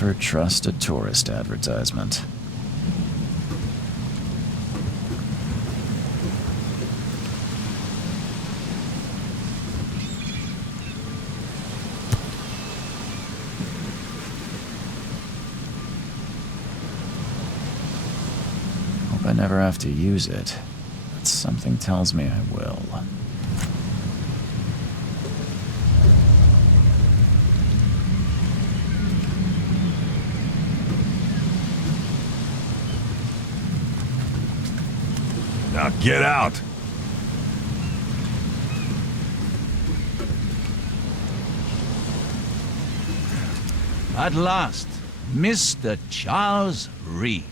Never trust a tourist advertisement. Hope I never have to use it, but something tells me I will. Now get out! At last, Mr. Charles Reed.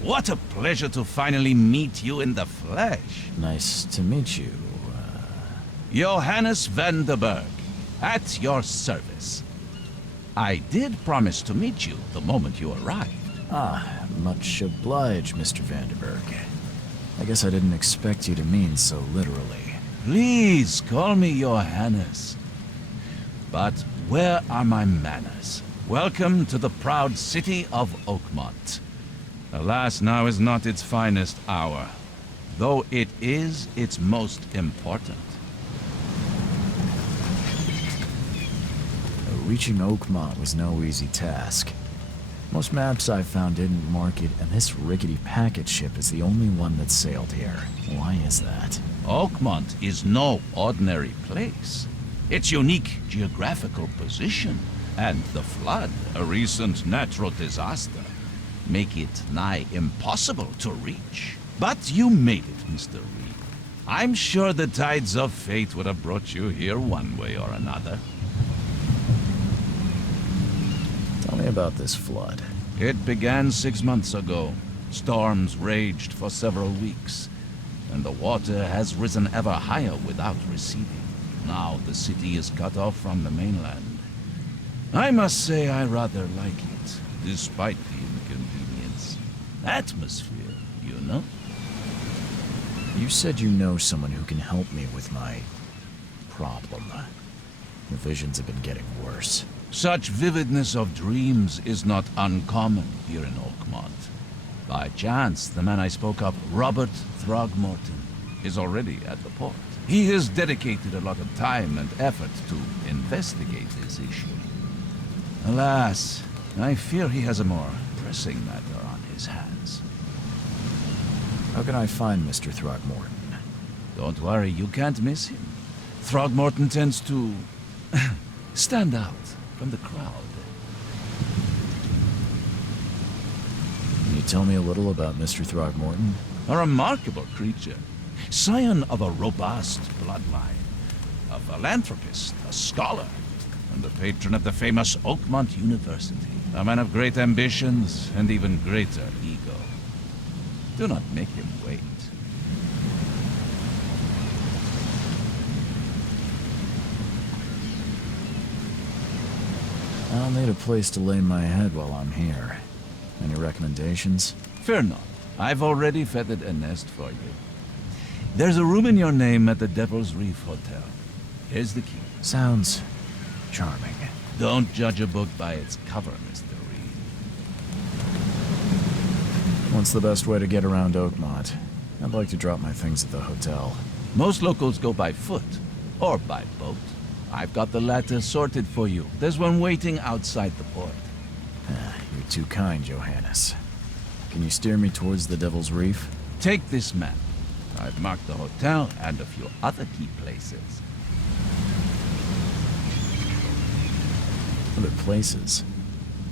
What a pleasure to finally meet you in the flesh. Nice to meet you. Johannes van der Berg, at your service. I did promise to meet you the moment you arrived. Ah, much obliged, Mr. Vanderberg. I guess I didn't expect you to mean so literally. Please call me Johannes. But where are my manners? Welcome to the proud city of Oakmont. Alas, now is not its finest hour, though it is its most important. Reaching Oakmont was no easy task. Most maps I've found didn't mark it, and this rickety packet ship is the only one that sailed here. Why is that? Oakmont is no ordinary place. Its unique geographical position and the flood, a recent natural disaster, make it nigh impossible to reach. But you made it, Mr. Reed. I'm sure the tides of fate would have brought you here one way or another. Tell me about this flood. It began 6 months ago. Storms raged for several weeks, and the water has risen ever higher without receding. Now the city is cut off from the mainland. I must say I rather like it, despite the inconvenience. Atmosphere, you know? You said you know someone who can help me with my problem. The visions have been getting worse. Such vividness of dreams is not uncommon here in Oakmont. By chance, the man I spoke of, Robert Throgmorton, is already at the port. He has dedicated a lot of time and effort to investigate this issue. Alas, I fear he has a more pressing matter on his hands. How can I find Mr. Throgmorton? Don't worry, you can't miss him. Throgmorton tends to stand out from the crowd. Can you tell me a little about Mr. Throgmorton? A remarkable creature. Scion of a robust bloodline. A philanthropist, a scholar, and the patron of the famous Oakmont University. A man of great ambitions and even greater ego. Do not make him wait. I'll need a place to lay my head while I'm here. Any recommendations? Fear not. I've already feathered a nest for you. There's a room in your name at the Devil's Reef Hotel. Here's the key. Sounds charming. Don't judge a book by its cover, Mr. Reed. What's the best way to get around Oakmont? I'd like to drop my things at the hotel. Most locals go by foot, or by boat. I've got the latter sorted for you. There's one waiting outside the port. You're too kind, Johannes. Can you steer me towards the Devil's Reef? Take this map. I've marked the hotel and a few other key places. Other places?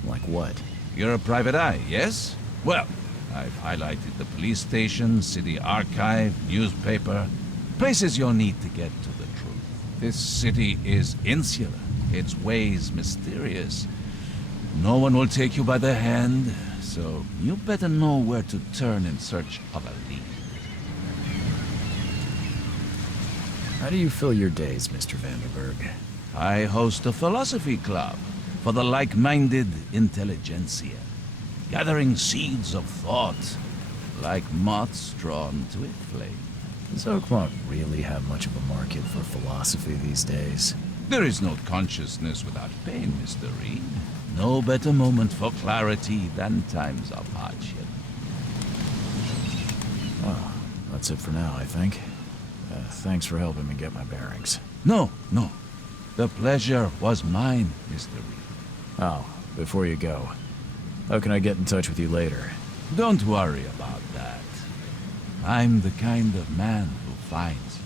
Like what? You're a private eye, yes? Well, I've highlighted the police station, city archive, newspaper, places you'll need to get to the truth. This city is insular, its ways mysterious. No one will take you by the hand, so you better know where to turn in search of a lead. How do you fill your days, Mr. Vanderberg? I host a philosophy club for the like-minded intelligentsia, gathering seeds of thought like moths drawn to a flame. Does Oakmont really have much of a market for philosophy these days? There is no consciousness without pain, Mr. Reed. No better moment for clarity than times of hardship. Well, that's it for now, I think. Thanks for helping me get my bearings. No. The pleasure was mine, Mr. Reed. Oh, before you go, how can I get in touch with you later? Don't worry about that. I'm the kind of man who finds you.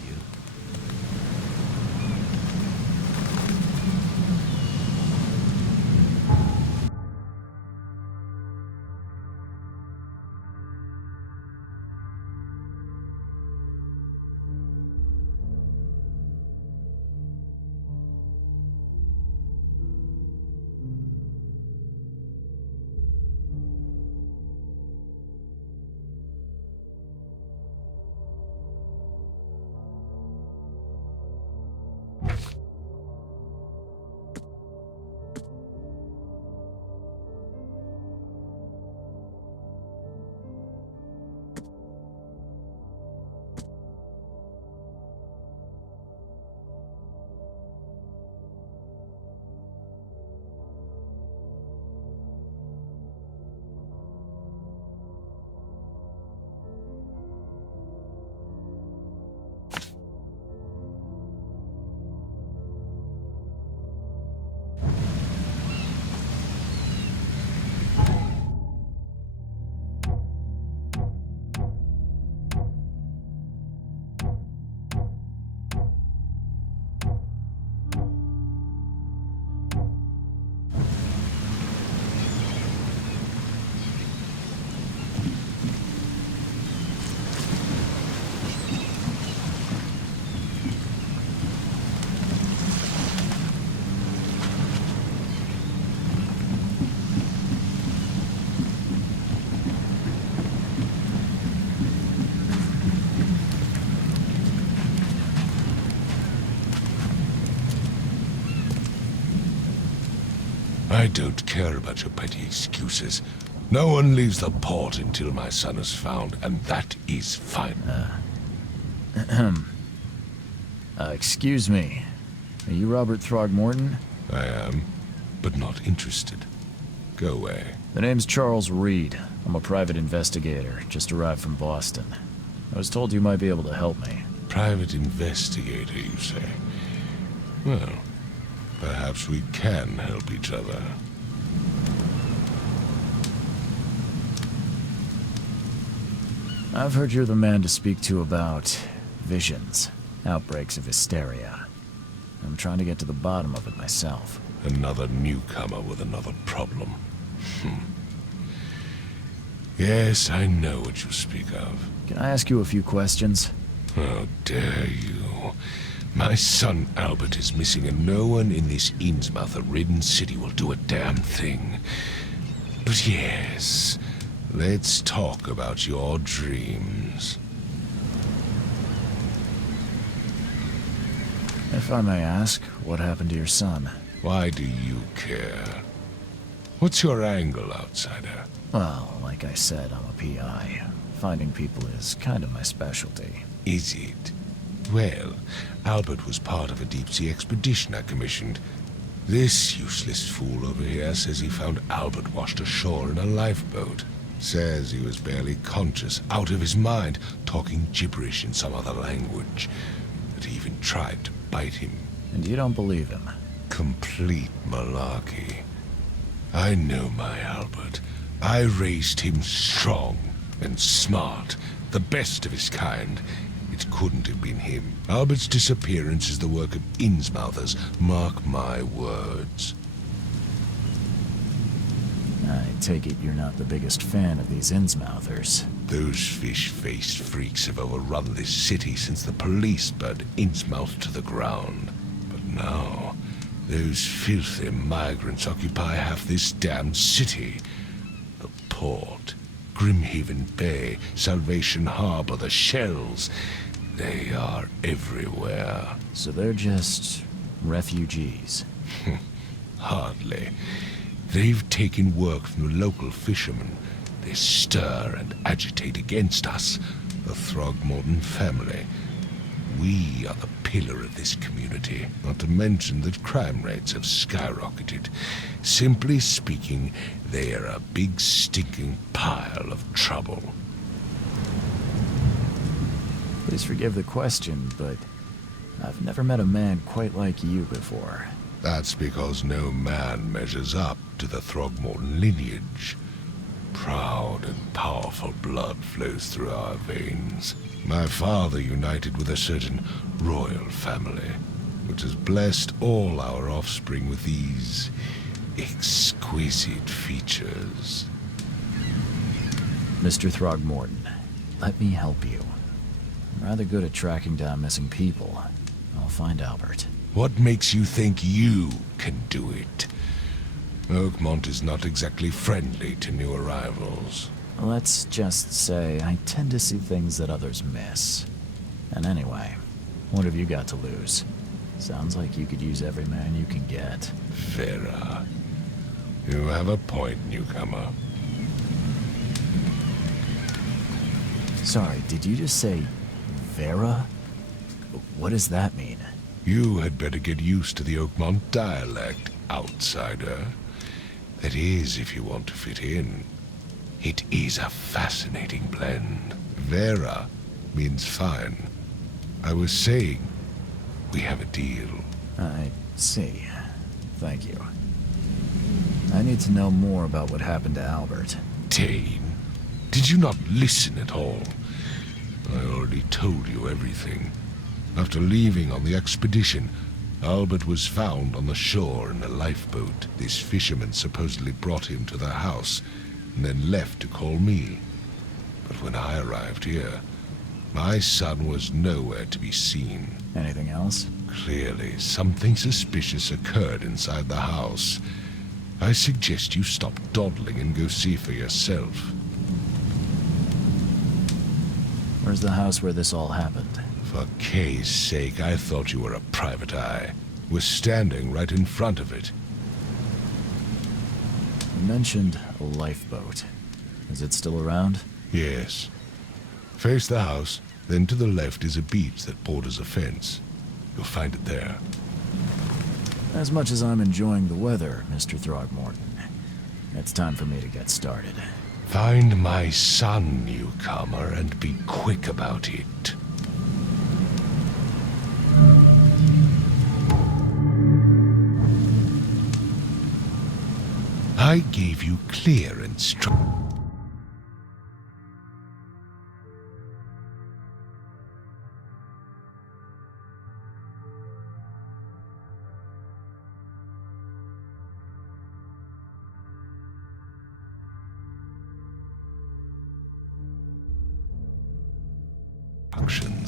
I don't care about your petty excuses. No one leaves the port until my son is found, and that is fine. Excuse me. Are you Robert Throgmorton? I am, but not interested. Go away. The name's Charles Reed. I'm a private investigator, just arrived from Boston. I was told you might be able to help me. Private investigator, you say? Well, perhaps we can help each other. I've heard you're the man to speak to about visions, outbreaks of hysteria. I'm trying to get to the bottom of it myself. Another newcomer with another problem. Yes, I know what you speak of. Can I ask you a few questions? How dare you? My son Albert is missing, and no one in this Innsmouth-ridden city will do a damn thing. But yes, let's talk about your dreams. If I may ask, what happened to your son? Why do you care? What's your angle, outsider? Well, like I said, I'm a PI. Finding people is kind of my specialty. Is it? Well, Albert was part of a deep-sea expedition I commissioned. This useless fool over here says he found Albert washed ashore in a lifeboat. Says he was barely conscious, out of his mind, talking gibberish in some other language. That he even tried to bite him. And you don't believe him? Complete malarkey. I know my Albert. I raised him strong and smart, the best of his kind. It couldn't have been him. Albert's disappearance is the work of Innsmouthers, mark my words. I take it you're not the biggest fan of these Innsmouthers. Those fish-faced freaks have overrun this city since the police burned Innsmouth to the ground. But now, those filthy migrants occupy half this damned city. The port, Grimhaven Bay, Salvation Harbor, the shells. They are everywhere. So they're just refugees. Hardly. They've taken work from the local fishermen. They stir and agitate against us, the Throgmorton family. We are the pillar of this community, not to mention that crime rates have skyrocketed. Simply speaking, they are a big stinking pile of trouble. Please forgive the question, but I've never met a man quite like you before. That's because no man measures up to the Throgmorton lineage. Proud and powerful blood flows through our veins. My father united with a certain royal family, which has blessed all our offspring with these exquisite features. Mr. Throgmorton, let me help you. I'm rather good at tracking down missing people. I'll find Albert. What makes you think you can do it? Oakmont is not exactly friendly to new arrivals. Let's just say I tend to see things that others miss. And anyway, what have you got to lose? Sounds like you could use every man you can get. Vera, you have a point, newcomer. Sorry, did you just say Vera? What does that mean? You had better get used to the Oakmont dialect, outsider. That is, if you want to fit in. It is a fascinating blend. Vera means fine. I was saying, we have a deal. I see. Thank you. I need to know more about what happened to Albert. Dane, did you not listen at all? I already told you everything. After leaving on the expedition, Albert was found on the shore in a lifeboat. This fisherman supposedly brought him to their house, and then left to call me. But when I arrived here, my son was nowhere to be seen. Anything else? Clearly, something suspicious occurred inside the house. I suggest you stop dawdling and go see for yourself. Where's the house where this all happened? For Kay's sake, I thought you were a private eye. We're standing right in front of it. You mentioned a lifeboat. Is it still around? Yes. Face the house, then to the left is a beach that borders a fence. You'll find it there. As much as I'm enjoying the weather, Mr. Throgmorton, it's time for me to get started. Find my son, newcomer, and be quick about it. I gave you clear instructions.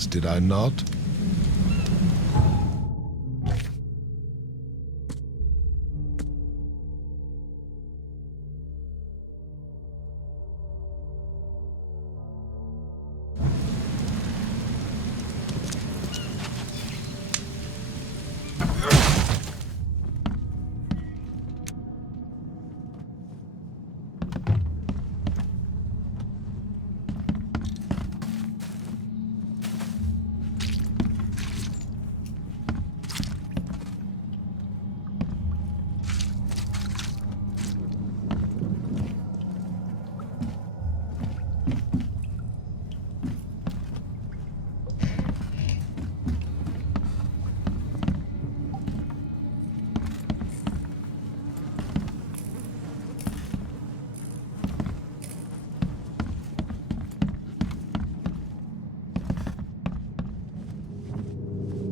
Did I not?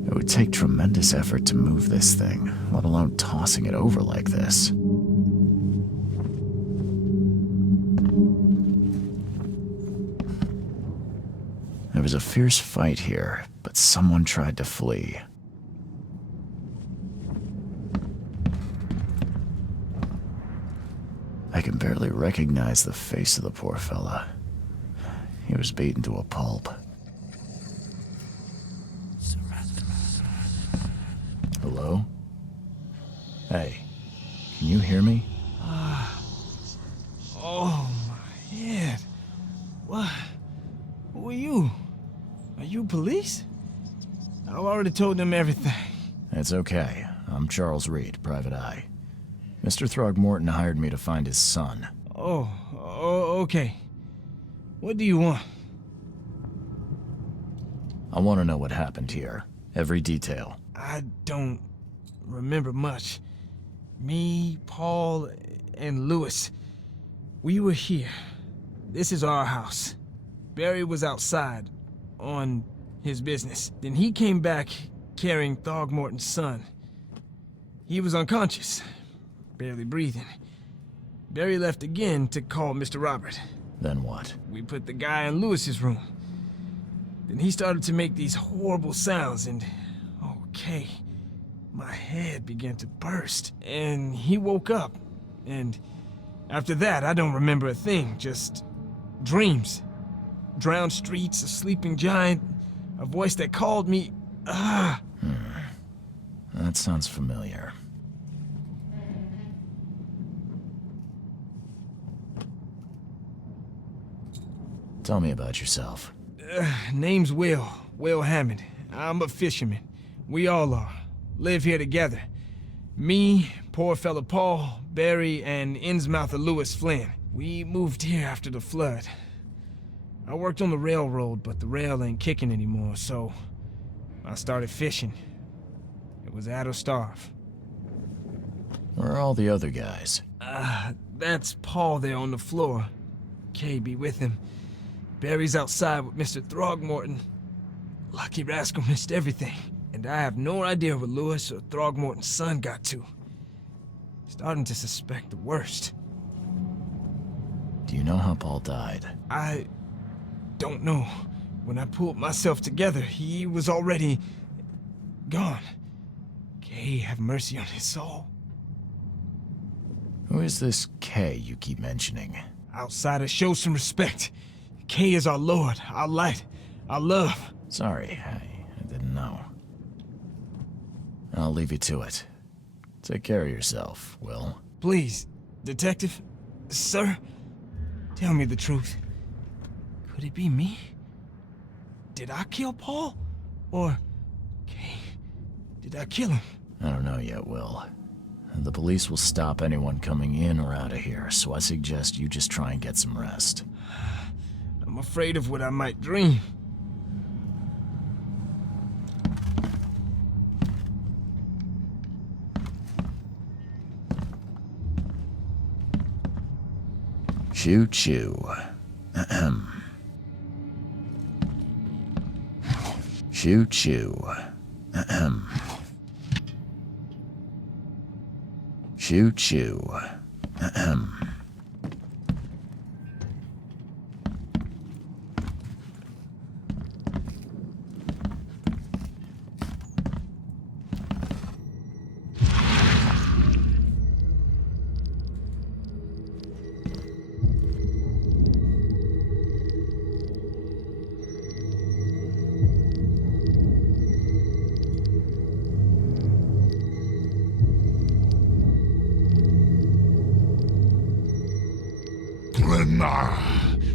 It would take tremendous effort to move this thing, let alone tossing it over like this. There was a fierce fight here, but someone tried to flee. I can barely recognize the face of the poor fella. He was beaten to a pulp. Hello? Hey, can you hear me? Oh, my head. What? Who are you? Are you police? I've already told them everything. It's okay. I'm Charles Reed, Private Eye. Mr. Throgmorton hired me to find his son. Oh, okay. What do you want? I want to know what happened here. Every detail. I don't remember much. Me, Paul, and Lewis, we were here. This is our house. Barry was outside on his business. Then he came back carrying Throgmorton's son. He was unconscious, barely breathing. Barry left again to call Mr. Robert. Then what? We put the guy in Lewis's room. Then he started to make these horrible sounds and, okay, my head began to burst. And he woke up. And after that, I don't remember a thing, just dreams. Drowned streets, a sleeping giant, a voice that called me. That sounds familiar. Tell me about yourself. Name's Will Hammond. I'm a fisherman. We all are. Live here together. Me, poor fella Paul, Barry, and Innsmouther Lewis Flynn. We moved here after the flood. I worked on the railroad, but the rail ain't kicking anymore, so I started fishing. It was out of starve. Where are all the other guys? That's Paul there on the floor. Kay be with him. Barry's outside with Mr. Throgmorton. Lucky rascal missed everything. And I have no idea where Lewis or Throgmorton's son got to. Starting to suspect the worst. Do you know how Paul died? I don't know. When I pulled myself together, he was already gone. Kay have mercy on his soul. Who is this K you keep mentioning? Outsiders, show some respect. Kay is our lord, our light, our love. Sorry, I didn't know. I'll leave you to it. Take care of yourself, Will. Please, detective, sir, tell me the truth. Could it be me? Did I kill Paul? Or, Kay, did I kill him? I don't know yet, Will. The police will stop anyone coming in or out of here, so I suggest you just try and get some rest. I'm afraid of what I might dream. Choo-choo. Ahem. Choo-choo. Ahem. Choo-choo. Ahem.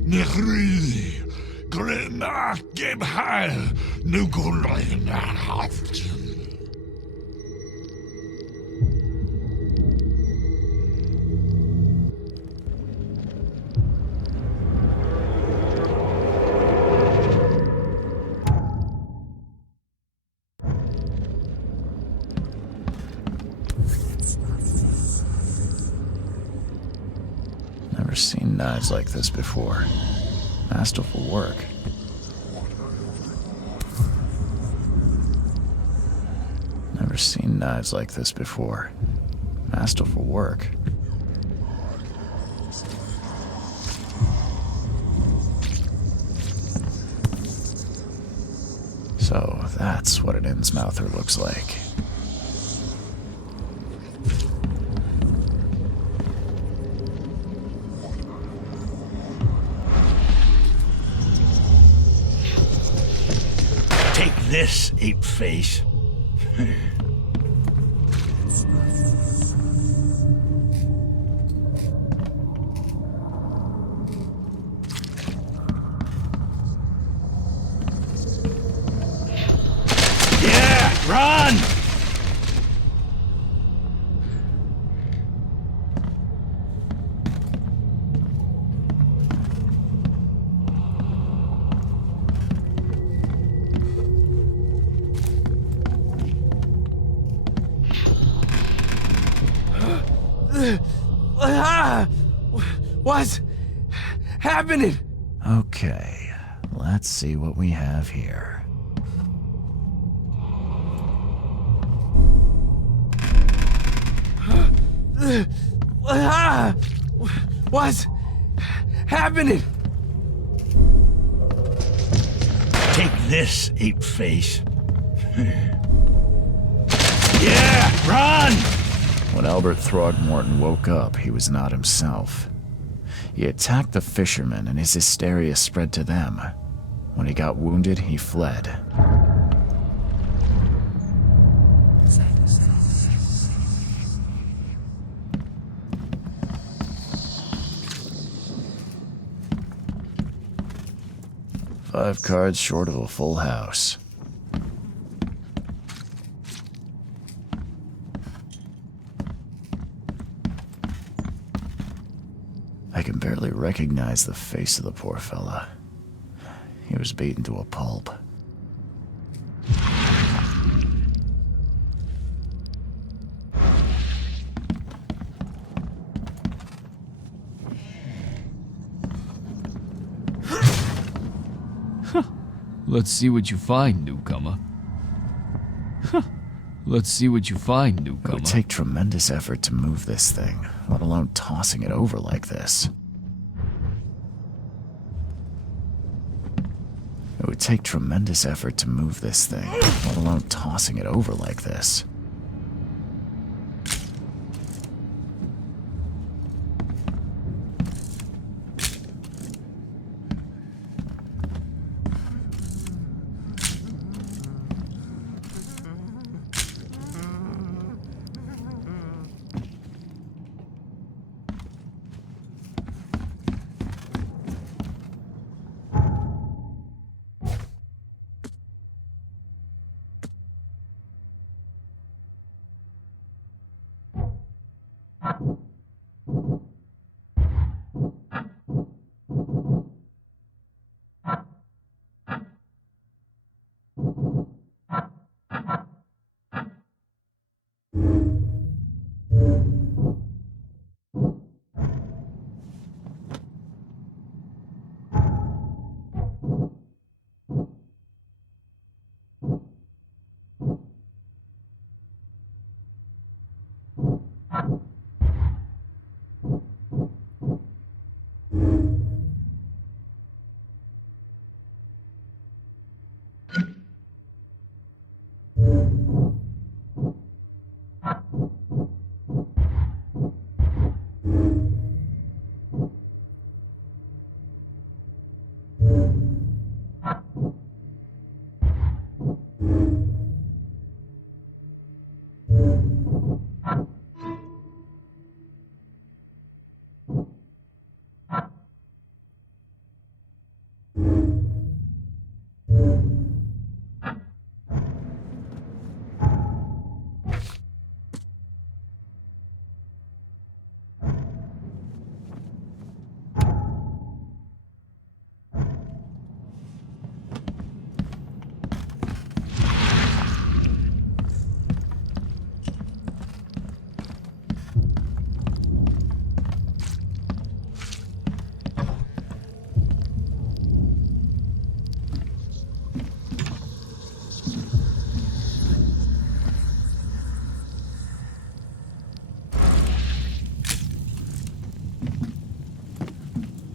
Nechri, Grena, gib heil, Nugulina Haft. Never seen knives like this before. Masterful work. Never seen knives like this before. Masterful work. So that's what an Innsmouther looks like. Take this, ape-face. Yeah! run! What's happening? Okay, let's see what we have here. What's happening? Take this, ape face. Yeah, run! When Albert Throgmorton woke up, he was not himself. He attacked the fishermen, and his hysteria spread to them. When he got wounded, he fled. Five cards short of a full house. I can barely recognize the face of the poor fella. He was beaten to a pulp. Let's see what you find, newcomer. Let's see what you find, It newcomer. would take tremendous effort to move this thing, let alone tossing it over like this. It would take tremendous effort to move this thing, let alone tossing it over like this.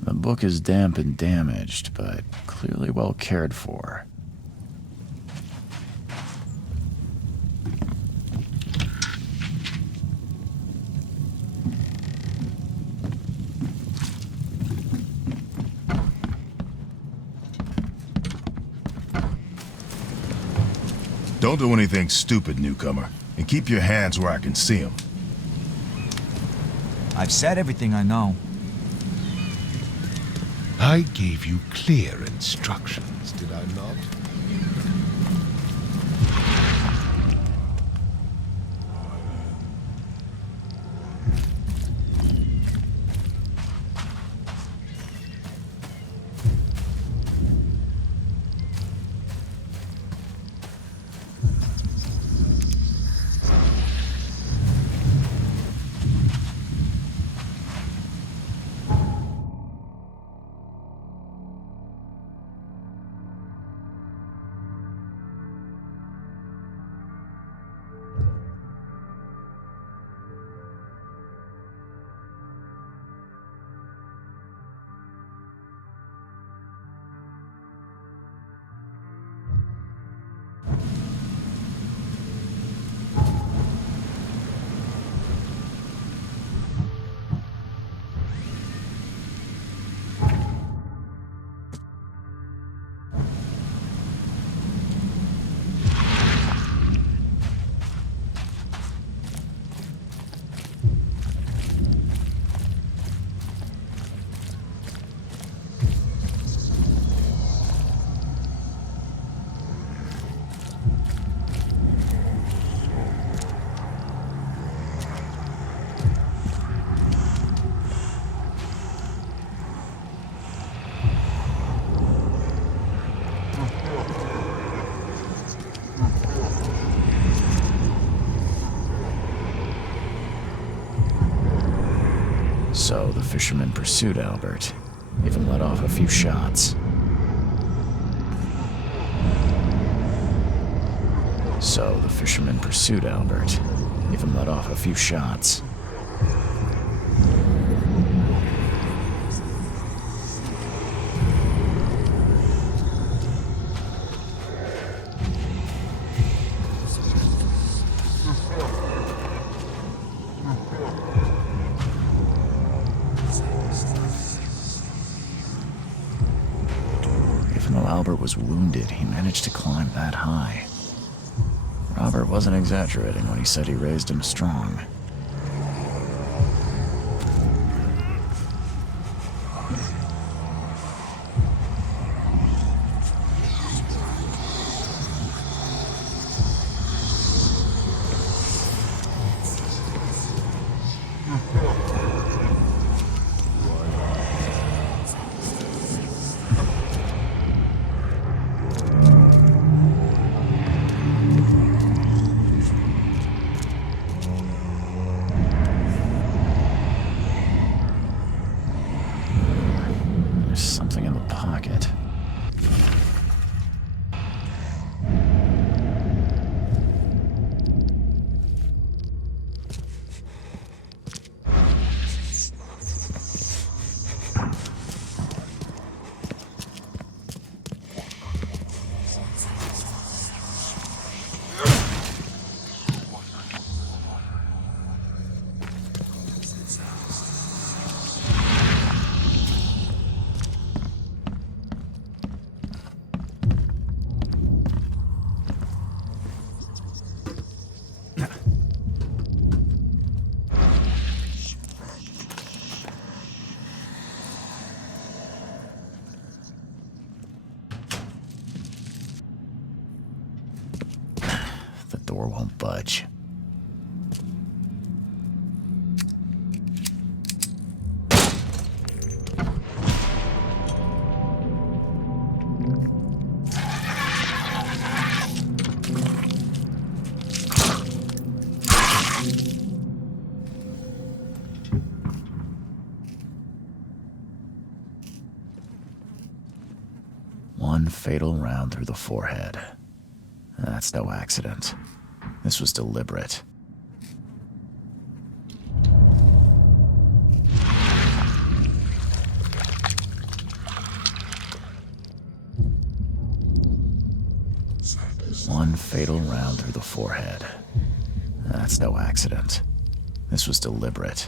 The book is damp and damaged, but clearly well cared for. Don't do anything stupid, newcomer, and keep your hands where I can see them. I've said everything I know. I gave you clear instructions, did I not? fisherman pursued Albert, even let off a few shots. So the fisherman pursued Albert, even let off a few shots. Even though Albert was wounded, he managed to climb that high. Robert wasn't exaggerating when he said he raised him strong. There's something in the pocket. The door won't budge. One fatal round through the forehead. That's no accident. This was deliberate. One fatal round through the forehead. That's no accident. This was deliberate.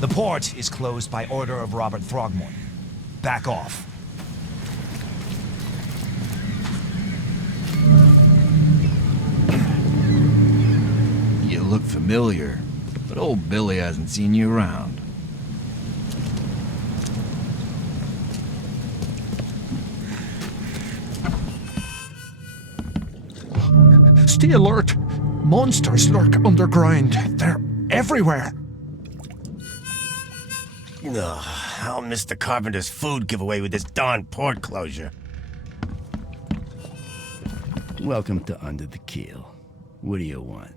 The port is closed by order of Robert Throgmorton. Back off. You look familiar, but old Billy hasn't seen you around. Stay alert! Monsters lurk underground. They're everywhere. Ugh, I'll miss the carpenter's food giveaway with this darn port closure. Welcome to Under the Keel. What do you want?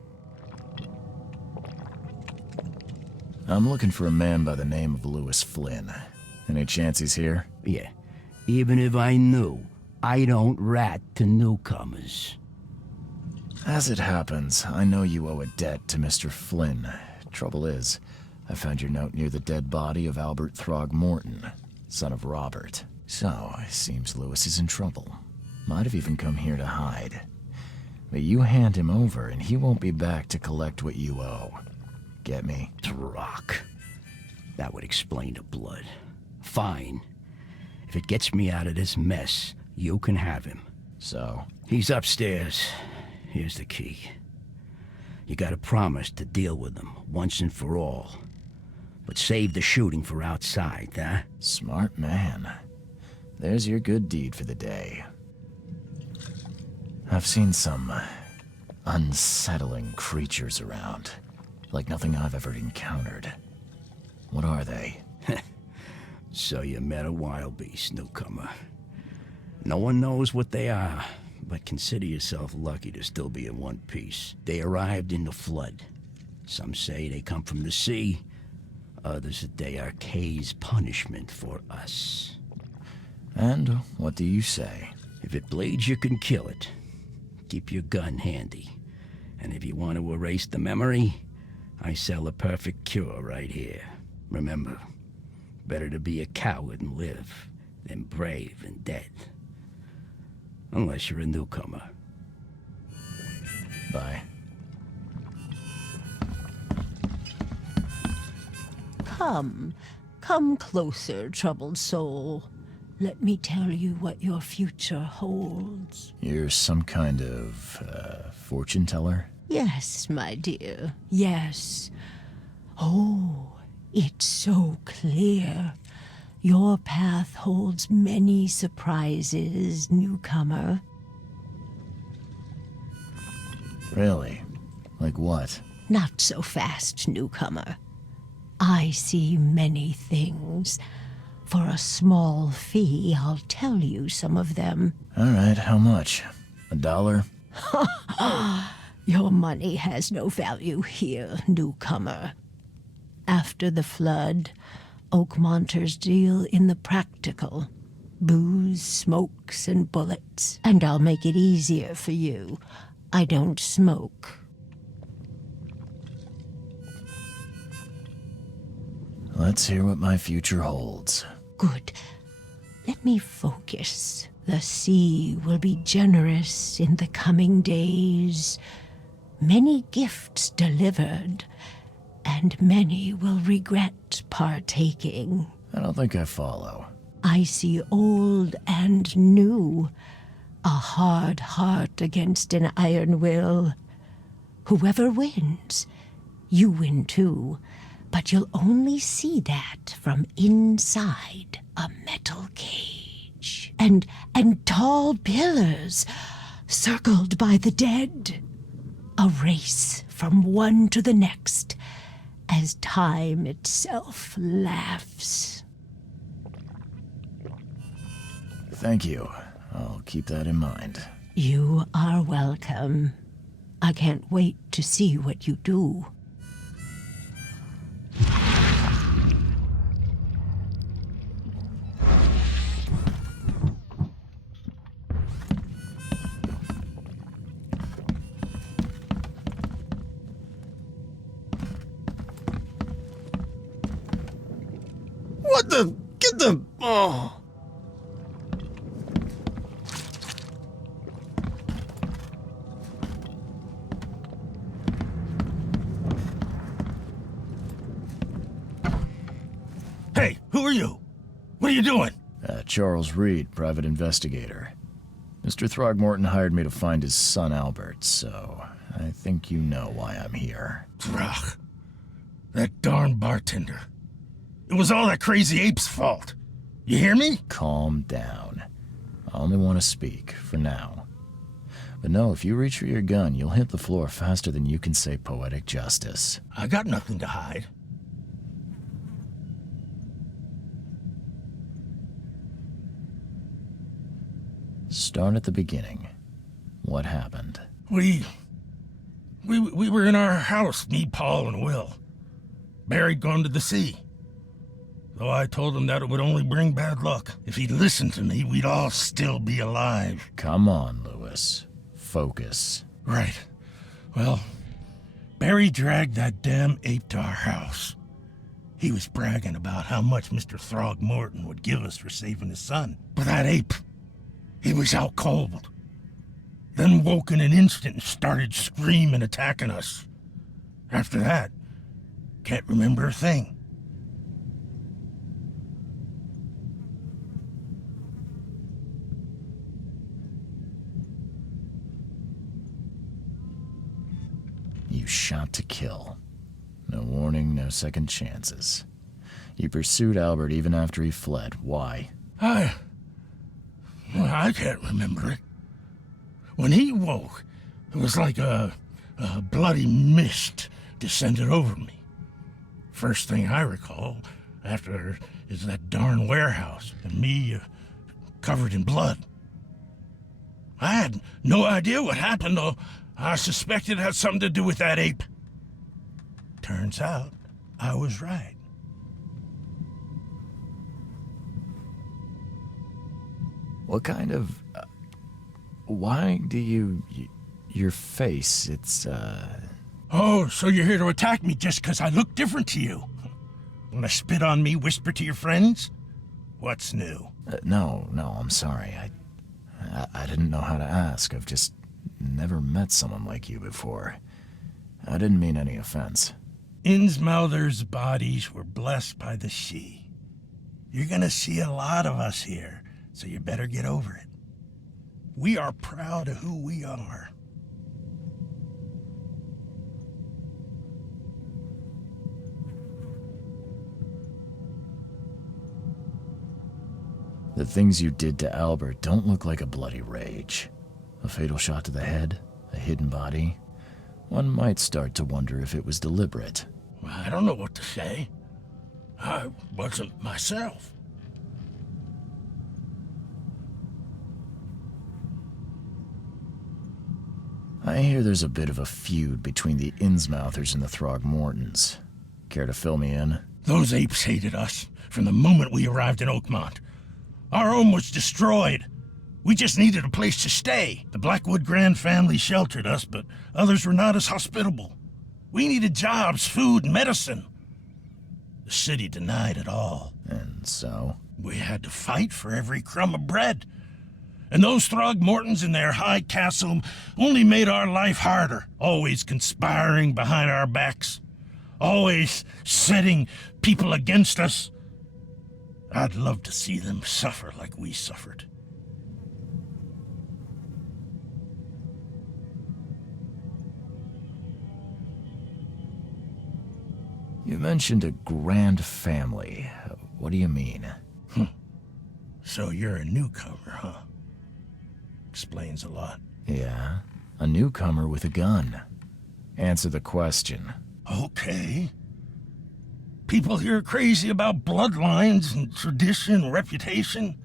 I'm looking for a man by the name of Lewis Flynn. Any chance he's here? Yeah. Even if I knew, I don't rat to newcomers. As it happens, I know you owe a debt to Mr. Flynn. Trouble is, I found your note near the dead body of Albert Throgmorton, son of Robert. So, it seems Lewis is in trouble. Might have even come here to hide. But you hand him over and he won't be back to collect what you owe. Get me? Throck. That would explain the blood. Fine. If it gets me out of this mess, you can have him. So? He's upstairs. Here's the key. You gotta promise to deal with him once and for all. But save the shooting for outside, huh? Smart man. There's your good deed for the day. I've seen some unsettling creatures around. Like nothing I've ever encountered. What are they? So you met a wild beast, newcomer. No one knows what they are, but consider yourself lucky to still be in one piece. They arrived in the flood. Some say they come from the sea. Others that they are Kay's punishment for us. And what do you say? If it bleeds, you can kill it. Keep your gun handy. And if you want to erase the memory, I sell a perfect cure right here. Remember, better to be a coward and live than brave and dead. Unless you're a newcomer. Bye. Come closer, troubled soul. Let me tell you what your future holds. You're some kind of, fortune teller? Yes, my dear, yes. Oh, it's so clear. Your path holds many surprises, newcomer. Really? Like what? Not so fast, newcomer. I see many things. For a small fee, I'll tell you some of them. All right, how much? $1? Your money has no value here, newcomer. After the flood, Oakmonters deal in the practical. Booze, smokes, and bullets. And I'll make it easier for you. I don't smoke. Let's hear what my future holds. Good. Let me focus. The sea will be generous in the coming days. Many gifts delivered, and many will regret partaking. I don't think I follow. I see old and new. A hard heart against an iron will. Whoever wins, you win too. But you'll only see that from inside a metal cage. And tall pillars, circled by the dead. A race from one to the next, as time itself laughs. Thank you. I'll keep that in mind. You are welcome. I can't wait to see what you do. What the? Get the... Oh. Who are you? What are you doing? Charles Reed, private investigator. Mr. Throgmorton hired me to find his son Albert, so I think you know why I'm here. Throg. That darn bartender. It was all that crazy ape's fault. You hear me? Calm down. I only want to speak, for now. But no, if you reach for your gun, you'll hit the floor faster than you can say poetic justice. I got nothing to hide. Start at the beginning. What happened? We were in our house, me, Paul, and Will. Barry'd gone to the sea. Though I told him that it would only bring bad luck. If he'd listened to me, we'd all still be alive. Come on, Lewis. Focus. Right. Well, Barry dragged that damn ape to our house. He was bragging about how much Mr. Throgmorton would give us for saving his son. But that ape, he was out cold. Then woke in an instant and started screaming, attacking us. After that, can't remember a thing. You shot to kill. No warning, no second chances. You pursued Albert even after he fled. Why? I can't remember it. When he woke, it was like a bloody mist descended over me. First thing I recall after is that darn warehouse and me covered in blood. I had no idea what happened, though. I suspected it had something to do with that ape. Turns out, I was right. What kind of... why do you... your face, it's, Oh, so you're here to attack me just because I look different to you? Want to spit on me, whisper to your friends? What's new? No, I'm sorry. I didn't know how to ask. I've just never met someone like you before. I didn't mean any offense. Innsmouther's bodies were blessed by the sea. You're gonna see a lot of us here, so you better get over it. We are proud of who we are. The things you did to Albert don't look like a bloody rage. A fatal shot to the head, a hidden body. One might start to wonder if it was deliberate. I don't know what to say. I wasn't myself. I hear there's a bit of a feud between the Innsmouthers and the Throgmortons. Care to fill me in? Those apes hated us from the moment we arrived in Oakmont. Our home was destroyed. We just needed a place to stay. The Blackwood Grand family sheltered us, but others were not as hospitable. We needed jobs, food, and medicine. The city denied it all. And so? We had to fight for every crumb of bread. And those Throgmortons in their high castle only made our life harder, always conspiring behind our backs, always setting people against us. I'd love to see them suffer like we suffered. You mentioned a grand family. What do you mean? So you're a newcomer, huh? Explains a lot. Yeah, a newcomer with a gun. Answer the question. Okay. People here are crazy about bloodlines and tradition and reputation.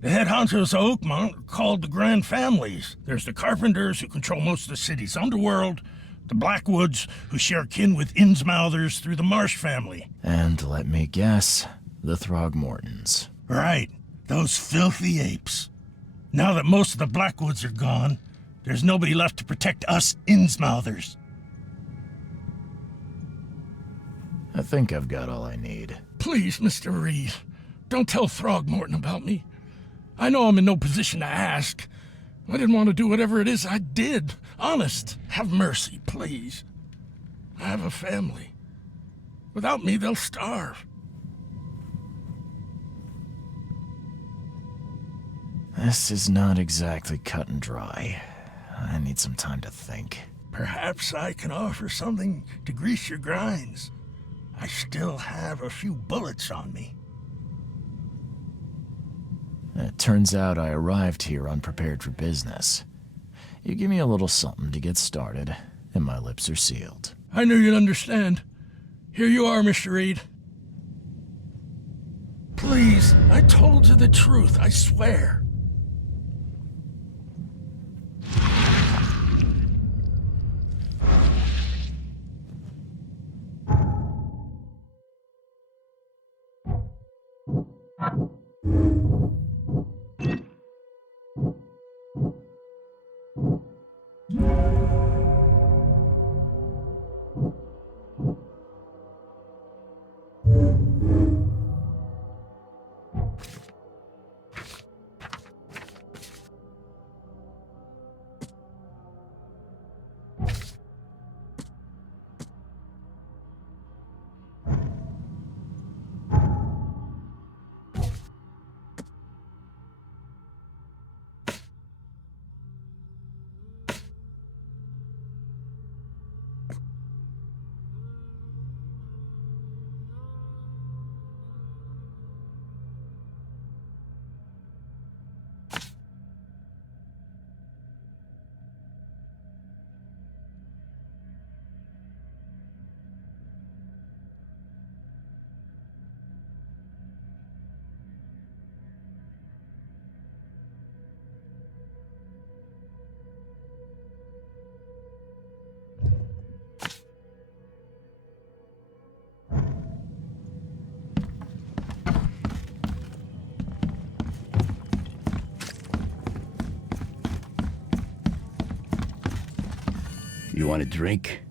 The head honchos of Oakmont are called the Grand Families. There's the Carpenters, who control most of the city's underworld, the Blackwoods, who share kin with Innsmouthers through the Marsh family. And let me guess, the Throgmortons. Right, those filthy apes. Now that most of the Blackwoods are gone, there's nobody left to protect us Innsmouthers. I think I've got all I need. Please, Mr. Reed, don't tell Throgmorton about me. I know I'm in no position to ask. I didn't want to do whatever it is I did. Honest, have mercy, please. I have a family. Without me, they'll starve. This is not exactly cut and dry. I need some time to think. Perhaps I can offer something to grease your grinds. I still have a few bullets on me. It turns out I arrived here unprepared for business. You give me a little something to get started, and my lips are sealed. I knew you'd understand. Here you are, Mr. Reed. Please, I told you the truth, I swear. You want a drink?